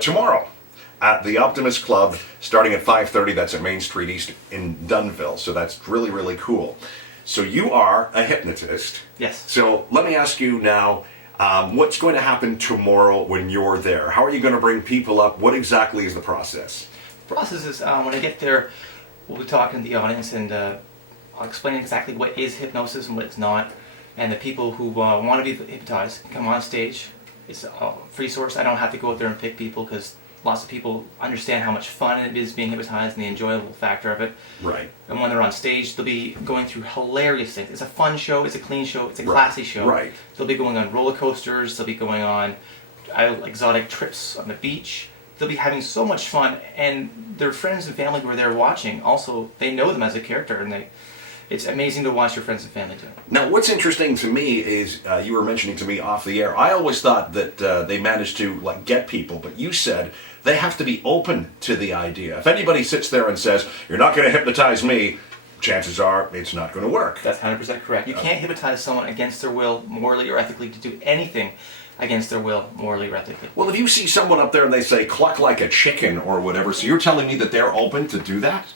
tomorrow at the Optimist Club, starting at 5:30. That's at Main Street East in Dunnville. So that's really, really cool. So you are a hypnotist. Yes. So let me ask you now, what's going to happen tomorrow when you're there? How are you going to bring people up? What exactly is the process? The process is when I get there, we'll be talking to the audience and I'll explain exactly what is hypnosis and what it's not. And the people who want to be hypnotized can come on stage. It's a free source. I don't have to go out there and pick people because lots of people understand how much fun it is being hypnotized and the enjoyable factor of it. Right. And when they're on stage, they'll be going through hilarious things. It's a fun show, it's a clean show, it's a classy show. Right. They'll be going on roller coasters, they'll be going on exotic trips on the beach. They'll be having so much fun, and their friends and family who are there watching also, they know them as a character, and it's amazing to watch your friends and family do it. Now, what's interesting to me is you were mentioning to me off the air. I always thought that they managed to get people, but you said they have to be open to the idea. If anybody sits there and says, "You're not going to hypnotize me," chances are it's not going to work. That's 100% correct. You can't hypnotize someone against their will, morally or ethically, to do anything against their will, morally or ethically. Well, if you see someone up there and they say, "Cluck like a chicken," or whatever, so you're telling me that they're open to do that?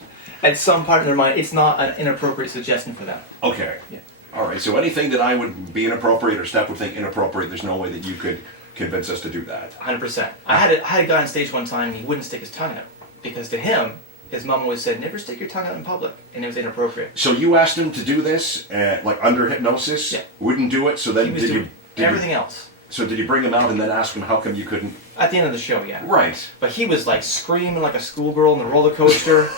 At some part in their mind, it's not an inappropriate suggestion for them. Okay. Yeah. All right. So anything that I would be inappropriate or Steph would think inappropriate, there's no way that you could convince us to do that. 100%. I had a guy on stage one time, he wouldn't stick his tongue out. Because to him, his mom always said, never stick your tongue out in public. And it was inappropriate. So you asked him to do this, under hypnosis? Yeah. Wouldn't do it, so then He was doing everything else. So did you bring him out and then ask him how come you couldn't? At the end of the show, yeah. Right. But he was screaming like a schoolgirl on the roller coaster.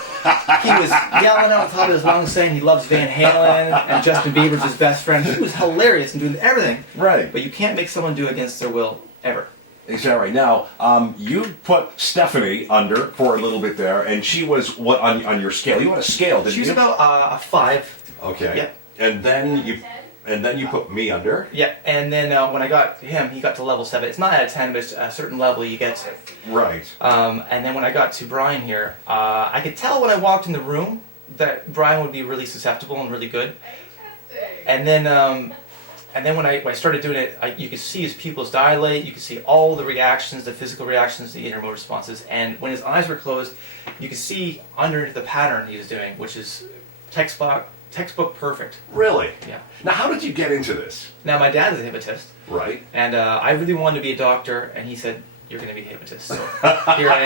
He was yelling out the top of his lungs saying he loves Van Halen and Justin Bieber's his best friend. He was hilarious and doing everything. Right. But you can't make someone do against their will, ever. Is that right? Now, you put Stephanie under for a little bit there, and she was what on your scale? You had a scale, didn't you? She was about a 5. Okay. Yep. And then you put me under. Yeah, and then when I got him, he got to level 7. It's not at a 10, but it's a certain level you get to. Right. And then when I got to Brian here, I could tell when I walked in the room that Brian would be really susceptible and really good. And then when I started doing it, you could see his pupils dilate, you could see all the reactions, the physical reactions, the inner motor responses, and when his eyes were closed, you could see underneath the pattern he was doing, which is textbook perfect. Really? Yeah. Now, how did you get into this? Now, my dad is a hypnotist. Right. And I really wanted to be a doctor, and he said, you're going to be a hypnotist, so here I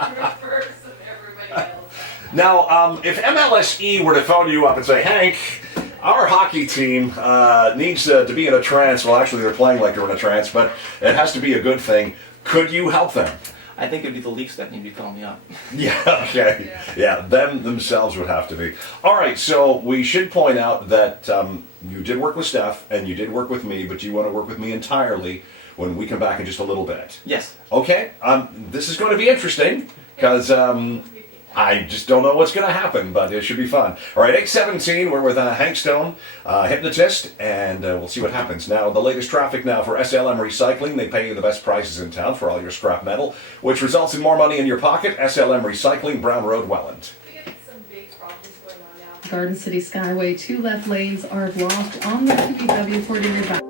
am. Reverse of everybody else. Now, if MLSE were to phone you up and say, Hank, our hockey team needs to be in a trance, well, actually, they're playing like they're in a trance, but it has to be a good thing, could you help them? I think it would be the Leafs that need to call me up. Yeah, okay. Yeah, them themselves would have to be. All right, so we should point out that you did work with Steph and you did work with me, but you want to work with me entirely when we come back in just a little bit. Yes. Okay, this is going to be interesting because I just don't know what's going to happen, but it should be fun. All right, 8:17, we're with Hank Stone, hypnotist, and we'll see what happens. Now, the latest traffic now for SLM Recycling. They pay you the best prices in town for all your scrap metal, which results in more money in your pocket. SLM Recycling, Brown Road, Welland. We have some big problems going on now. Garden City Skyway, 2 left lanes are blocked on the PPW 40-year back.